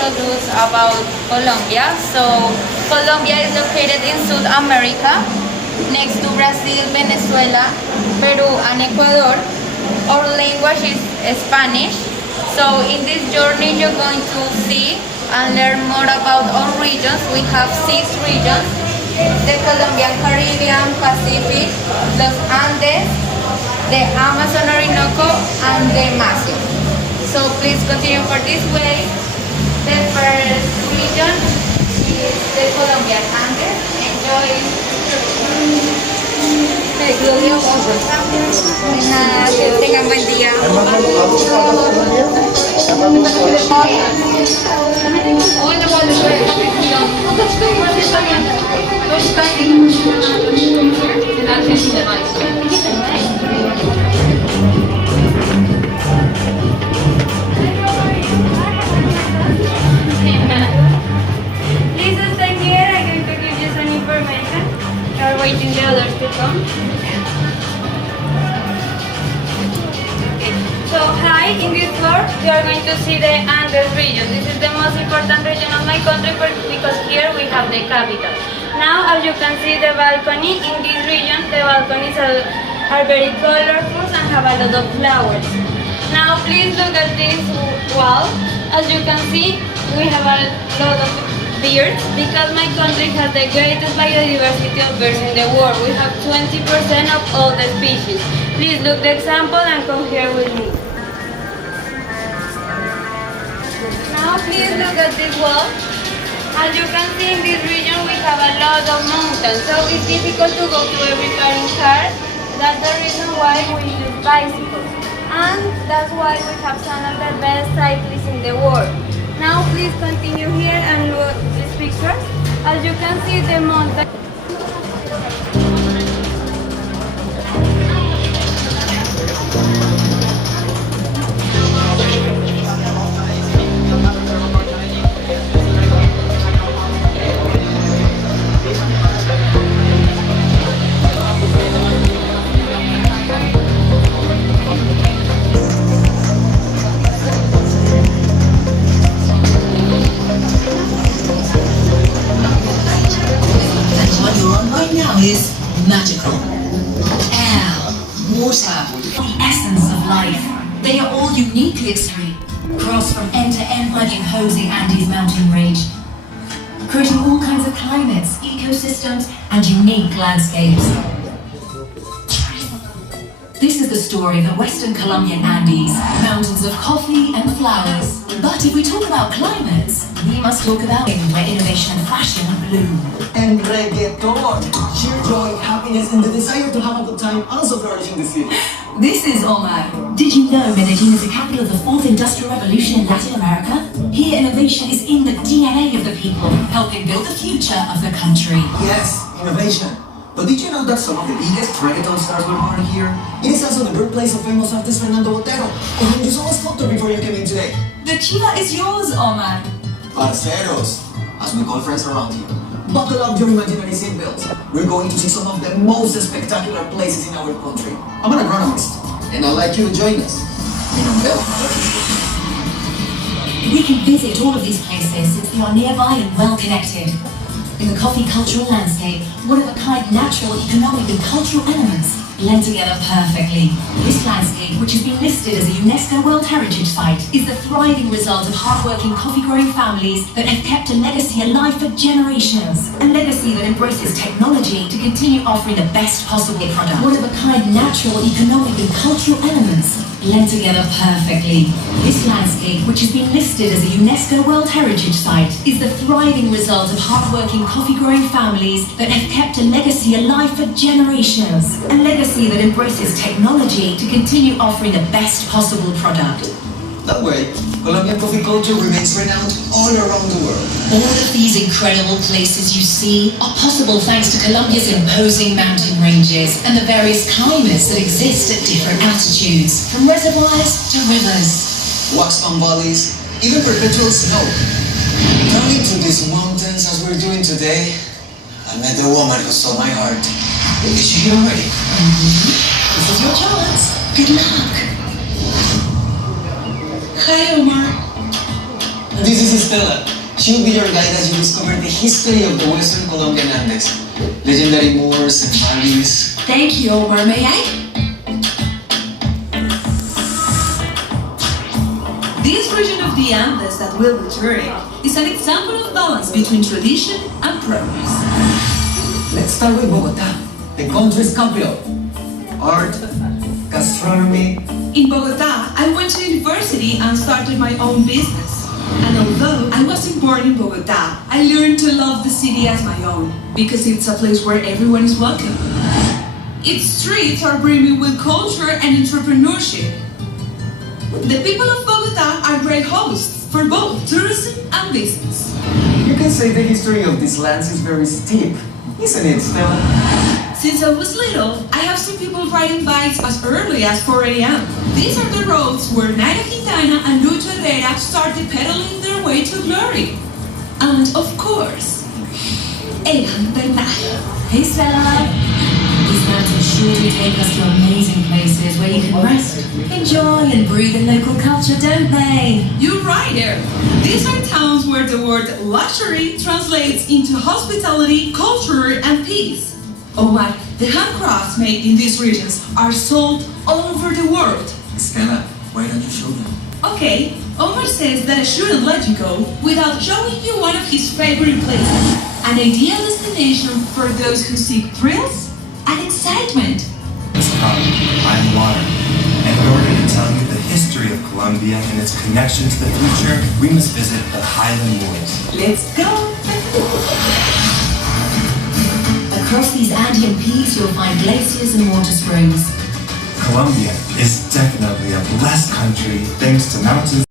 introduce about Colombia. So Colombia is located in South America, next to Brazil, Venezuela, Peru, and Ecuador. Our language is Spanish. So in this journey you're going to see and learn more about our regions. We have 6 regions: the Colombian Caribbean, Pacific, Los Andes, the Amazon Orinoco, and the Massive. So please continue for this way. The first region is the Colombian Andes. Enjoy. Que tengan buen día. Please stay here. I'm going to give you some information. We're waiting the others to come. So hi, in this floor you are going to see the Andes region. This is the most important region of my country because here we have the capital. Now, as you can see the balcony, in this region the balconies are very colorful and have a lot of flowers. Now please look at this wall. As you can see, we have a lot of birds because my country has the greatest biodiversity of birds in the world. We have 20% of all the species. Please look the example and come here with me. Now please look at this wall. As you can see, in this region we have a lot of mountains, so it's difficult to go to everywhere in car. That's the reason why we use bicycles. And that's why we have some of the best cyclists in the world. Now please continue here and look at this picture. As you can see, the mountain. Is magical. Air, water, the essence of life. They are all uniquely extreme. Cross from end to end by the imposing Andes mountain range, creating all kinds of climates, ecosystems, and unique landscapes. This is the story of the Western Colombian Andes, mountains of coffee and flowers. But if we talk about climates, we must talk about where innovation and fashion bloom. And reggaeton, sheer joy, happiness, and the desire to have a good time also flourish in the city. This is Omar. Did you know Medellin is the capital of the 4th Industrial Revolution in Latin America? Here, innovation is in the DNA of the people, helping build the future of the country. Yes, innovation. But did you know that some of the biggest reggaeton stars were born here? It is also the birthplace of famous artist Fernando Botero, whom you saw a sculptor before you came in today. The chiva is yours, Omar. Parceros, as we call friends around here. Buckle up your imaginary seatbelts. We're going to see some of the most spectacular places in our country. I'm an agronomist, and I'd like you to join us. We can visit all of these places since they are nearby and well connected. In the coffee cultural landscape, one-of-a-kind natural, economic and cultural elements blend together perfectly. This landscape, which has been listed as a UNESCO World Heritage Site, is the thriving result of hard-working coffee-growing families that have kept a legacy alive for generations. A legacy that embraces technology to continue offering the best possible product. One-of-a-kind natural, economic and cultural elements blend together perfectly. This landscape, which has been listed as a UNESCO World Heritage Site, is the thriving result of hard-working coffee-growing families that have kept a legacy alive for generations. A legacy that embraces technology to continue offering the best possible product. That way, Colombian coffee culture remains renowned all around the world. All of these incredible places you see are possible thanks to Colombia's imposing mountain ranges and the various climates that exist at different altitudes, from reservoirs to rivers. Waxbound valleys, even perpetual snow. Traveling through these mountains as we're doing today, I met the woman who stole my heart. Is she here already? This is your chance. Good luck. Hi, Omar. This is Estela. She will be your guide as you discover the history of the Western Colombian Andes, legendary moors and valleys. Thank you, Omar. May I? This region of the Andes that we'll be touring is an example of balance between tradition and progress. Let's start with Bogota, the country's capital. Art, gastronomy. In Bogota, I went to university and started my own business. And although I wasn't born in Bogota, I learned to love the city as my own because it's a place where everyone is welcome. Its streets are brimming with culture and entrepreneurship. The people of Bogota are great hosts for both tourism and business. You can say the history of these lands is very steep, isn't it, Stella? Since I was little, I have seen people riding bikes as early as 4 a.m. These are the roads where Naira Quintana and Lucho Herrera started pedaling their way to glory. And of course, Elan Bernal. Hey Stella! These mountains surely take us to amazing places where you can rest, enjoy and breathe in local culture, don't they? You're right there. These are towns where the word luxury translates into hospitality, culture and peace. Omar, the handcrafts made in these regions are sold all over the world. Stella, why don't you show them? Okay, Omar says that I shouldn't let you go without showing you one of his favorite places. An ideal destination for those who seek thrills and excitement. Mr. Cotton, I am water. And in order to tell you the history of Colombia and its connection to the future, we must visit the Highland Moors. Let's go! Across these Andean peaks, you'll find glaciers and water springs. Colombia is definitely a blessed country thanks to mountains.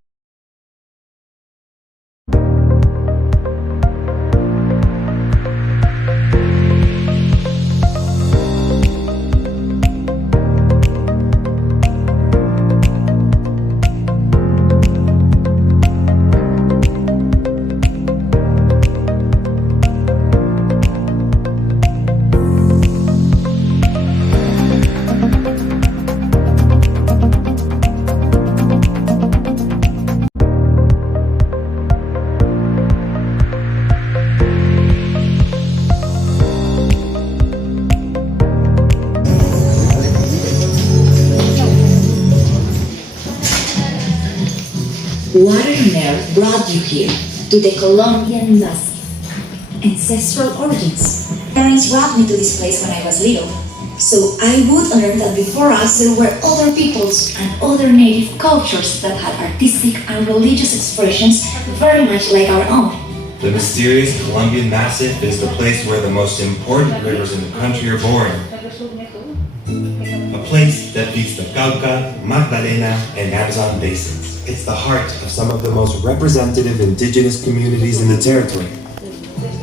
Water and air brought you here to the Colombian landscape. Ancestral origins. Parents brought me to this place when I was little, so I would learn that before us there were other peoples and other native cultures that had artistic and religious expressions very much like our own. The mysterious Colombian Massif is the place where the most important rivers in the country are born. A place that feeds the Cauca, Magdalena, and Amazon basins. It's the heart of some of the most representative indigenous communities in the territory.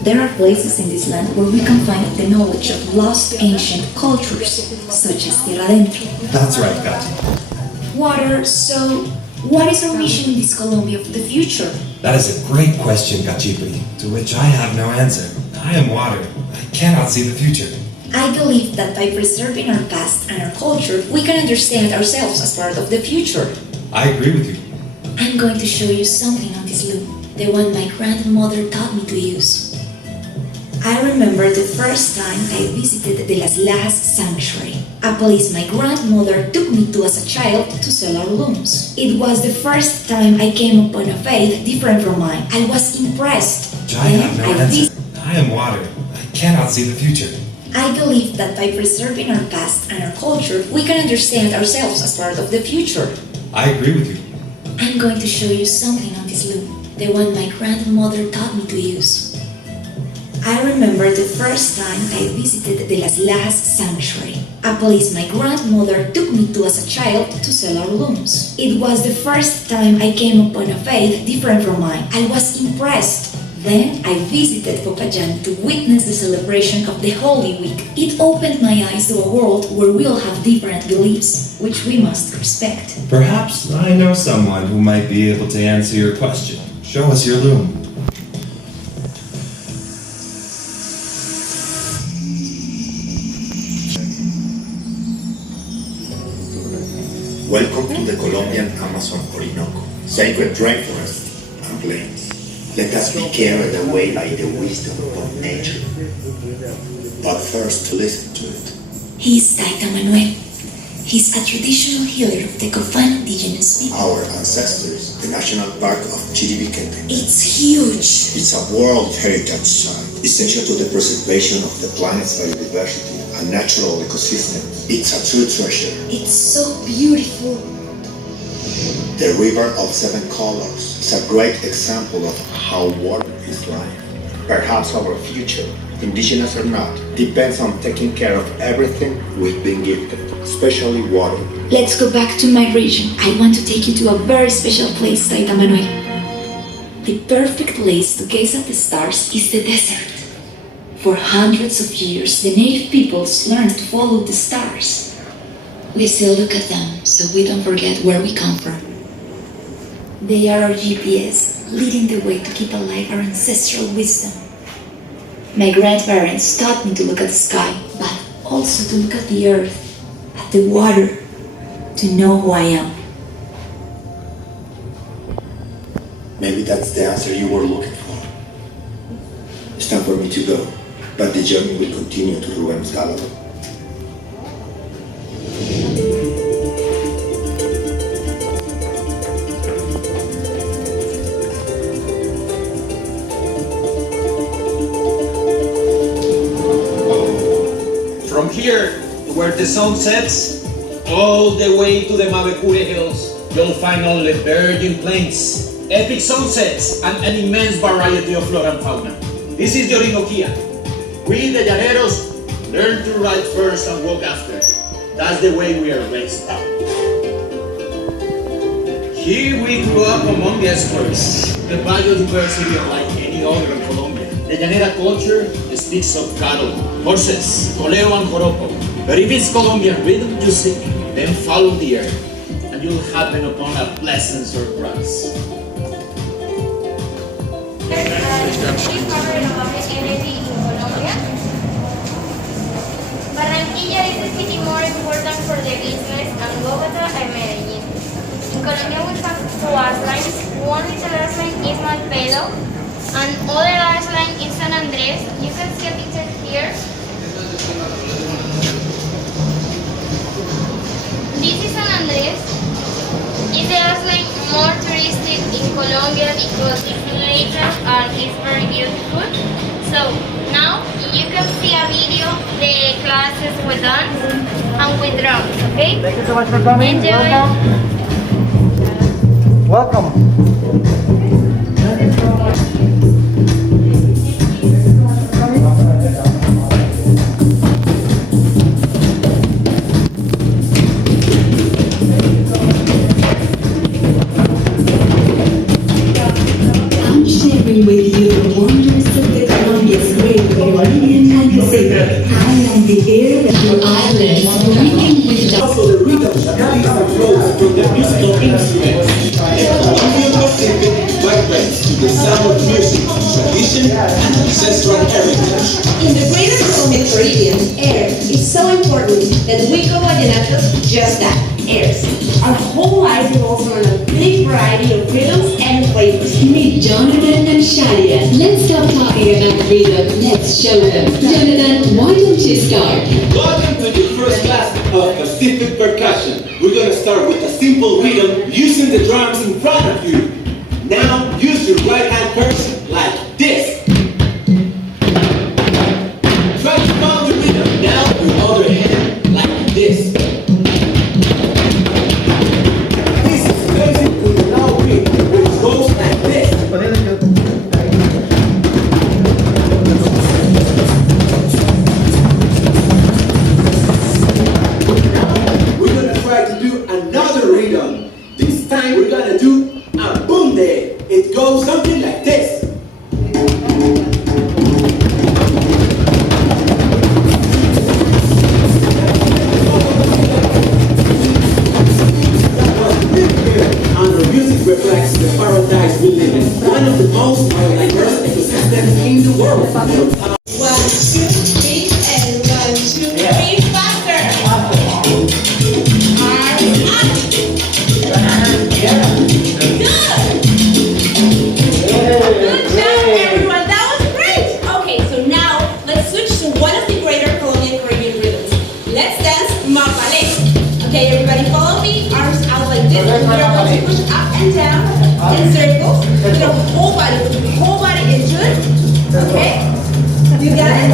There are places in this land where we can find the knowledge of lost ancient cultures, such as Tierra Adentro. That's right, Gati. Water, so what is our mission in this Colombia of the future? That is a great question, Gachipri, to which I have no answer. I am water. I cannot see the future. I believe that by preserving our past and our culture, we can understand ourselves as part of the future. I agree with you. I'm going to show you something on this loom, the one my grandmother taught me to use. I remember the first time I visited the Las Lajas Sanctuary, a place my grandmother took me to as a child to sell our looms. It was the first time I came upon a faith different from mine. I was impressed. I have no answer. I am water. I cannot see the future. I believe that by preserving our past and our culture, we can understand ourselves as part of the future. I agree with you. I'm going to show you something on this loom, the one my grandmother taught me to use. I remember the first time I visited the Las Lajas Sanctuary, a place my grandmother took me to as a child to sell our looms. It was the first time I came upon a faith different from mine. I was impressed. Then I visited Popayán to witness the celebration of the Holy Week. It opened my eyes to a world where we all have different beliefs, which we must respect. Perhaps I know someone who might be able to answer your question. Show us your loom. Welcome to the Colombian Amazon Orinoco, sacred rainforest and plains. Let us be carried away by the wisdom of nature. But first, listen to it. He is Taita Manuel. He's a traditional healer of the Cofan indigenous people. Our ancestors, the National Park of Chiribiquete. It's huge. It's a World Heritage Site, essential to the preservation of the planet's biodiversity and natural ecosystems. It's a true treasure. It's so beautiful. The River of Seven Colors is a great example of how water is life. Perhaps our future, indigenous or not, depends on taking care of everything we've been gifted, especially water. Let's go back to my region. I want to take you to a very special place, Taita Manuel. The perfect place to gaze at the stars is the desert. For hundreds of years, the native peoples learned to follow the stars. We still look at them, so we don't forget where we come from. They are our GPS, leading the way to keep alive our ancestral wisdom. My grandparents taught me to look at the sky, but also to look at the earth, at the water, to know who I am. Maybe that's the answer you were looking for. It's time for me to go, but the journey will continue to Rubén Salado. From here, where the sun sets, all the way to the Mavecure Hills, you'll find only virgin plains, epic sunsets, and an immense variety of flora and fauna. This is the Orinoquia. We, the Llaneros, learn to ride first and walk after. That's the way we are raised up. Here we grew up among the experts, the biodiversity unlike any other in Colombia. The Llanera culture speaks of cattle, horses, coleo and joropo. But if it's Colombian rhythm you seek, then follow the earth, and you'll happen upon a pleasant surprise. Barranquilla is the city more important for the business and Bogota and Medellin. In Colombia we have two ash lines. One little ash line is Malpedo and other ash line is San Andres. You can see a picture here. This is San Andres. It's the ash line more touristic in Colombia because it's later and it's very beautiful. So now you can see a video the classes with dance and with drums, okay? Thank you so much for coming. Enjoy. Welcome. I'm sharing with you the wonders of the Colombia's great Pavilion and Pacific. I am the air that your islands breathing with the Also the rhythm that leads and flows from the musical instruments. The Colombian Pacific vibrates to the sound of music, tradition, and ancestral heritage. In the greater Colombian Caribbean, air is so important that we call vallenatos just that, airs. Our whole lives revolves around a big variety of rhythms and flavors. Meet Jonathan and Shadia. Let's stop talking about rhythm. Let's show them. Jonathan, why don't you start? Welcome to the first class of Pacific percussion. We're gonna start with a simple rhythm using the drums in front of you. Now use your right hand person like this. Try to follow the rhythm. Now your other hand like this. This is basic with a low beat, which goes like this. We're gonna try to do another rhythm. This time we're gonna do a bunde. It goes something like this. And the music reflects the paradise we live in. One of the most diverse ecosystems in the world. 1, 2, 3, and 1, 2, 3, faster! Arms up! Good!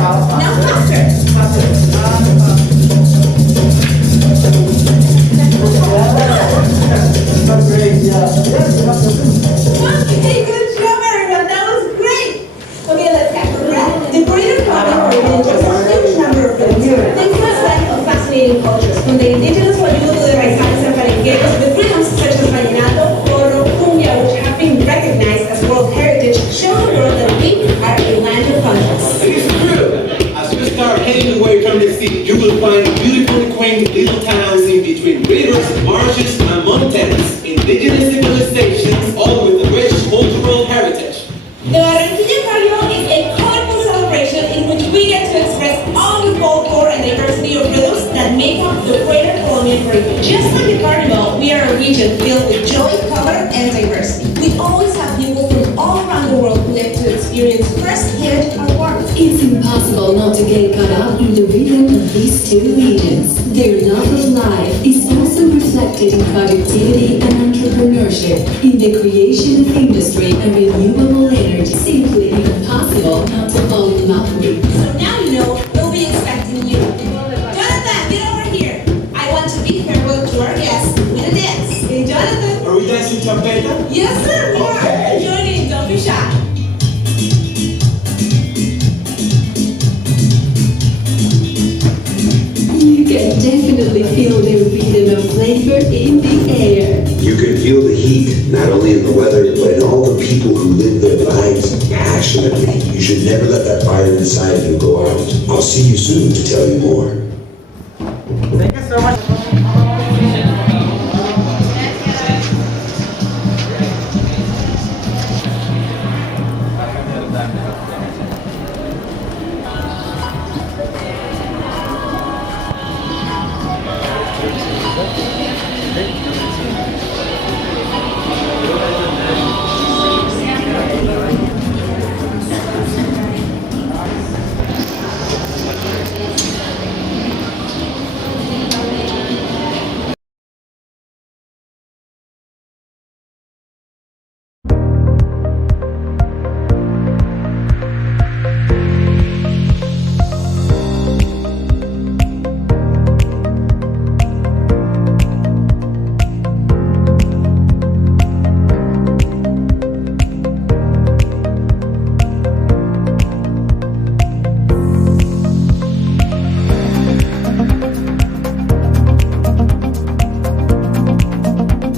Now faster. That's great, yeah. Okay, good job, everyone. That was great. Okay, let's catch our breath. The greater Pavilion is a huge number of things. Think of us like a fascinating cultures. From the indigenous ayudo de raizales and palenqueros, the rhythms such as vallenato, porro, cumbia, which have been recognized as World Heritage, show the world that we are a land of contrasts. It's true. As you start heading away from the city, you will find beautiful, quaint little towns in between rivers, marshes, and mountains. Indigenous civilizations, all with a rich cultural heritage. The Barranquilla Carnival is a colorful celebration in which we get to express all the folklore and diversity of rhythms that make up the greater Colombian region. Just like the carnival, we are a region filled with joy, color, and diversity. We always have people from all around the world who get to experience firsthand our warmth. It's impossible not to get caught up in the rhythm of these two regions. Their love of life is also reflected in productivity and entrepreneurship, in the creation of industry and renewable energy. Simply impossible not to fall in love with. So now you know we'll be expecting you. Jonathan, get over here. I want to bid farewell to our guests with a dance. Hey, Jonathan. Are we dancing champeta? Yes, sir, we are. Join in, don't be shy. You can definitely feel the rhythm and flavor in the air. You can feel the heat, not only in the weather, but in all the people who live their lives passionately. You should never let that fire inside you go out. I'll see you soon to tell you more. Thank you so much.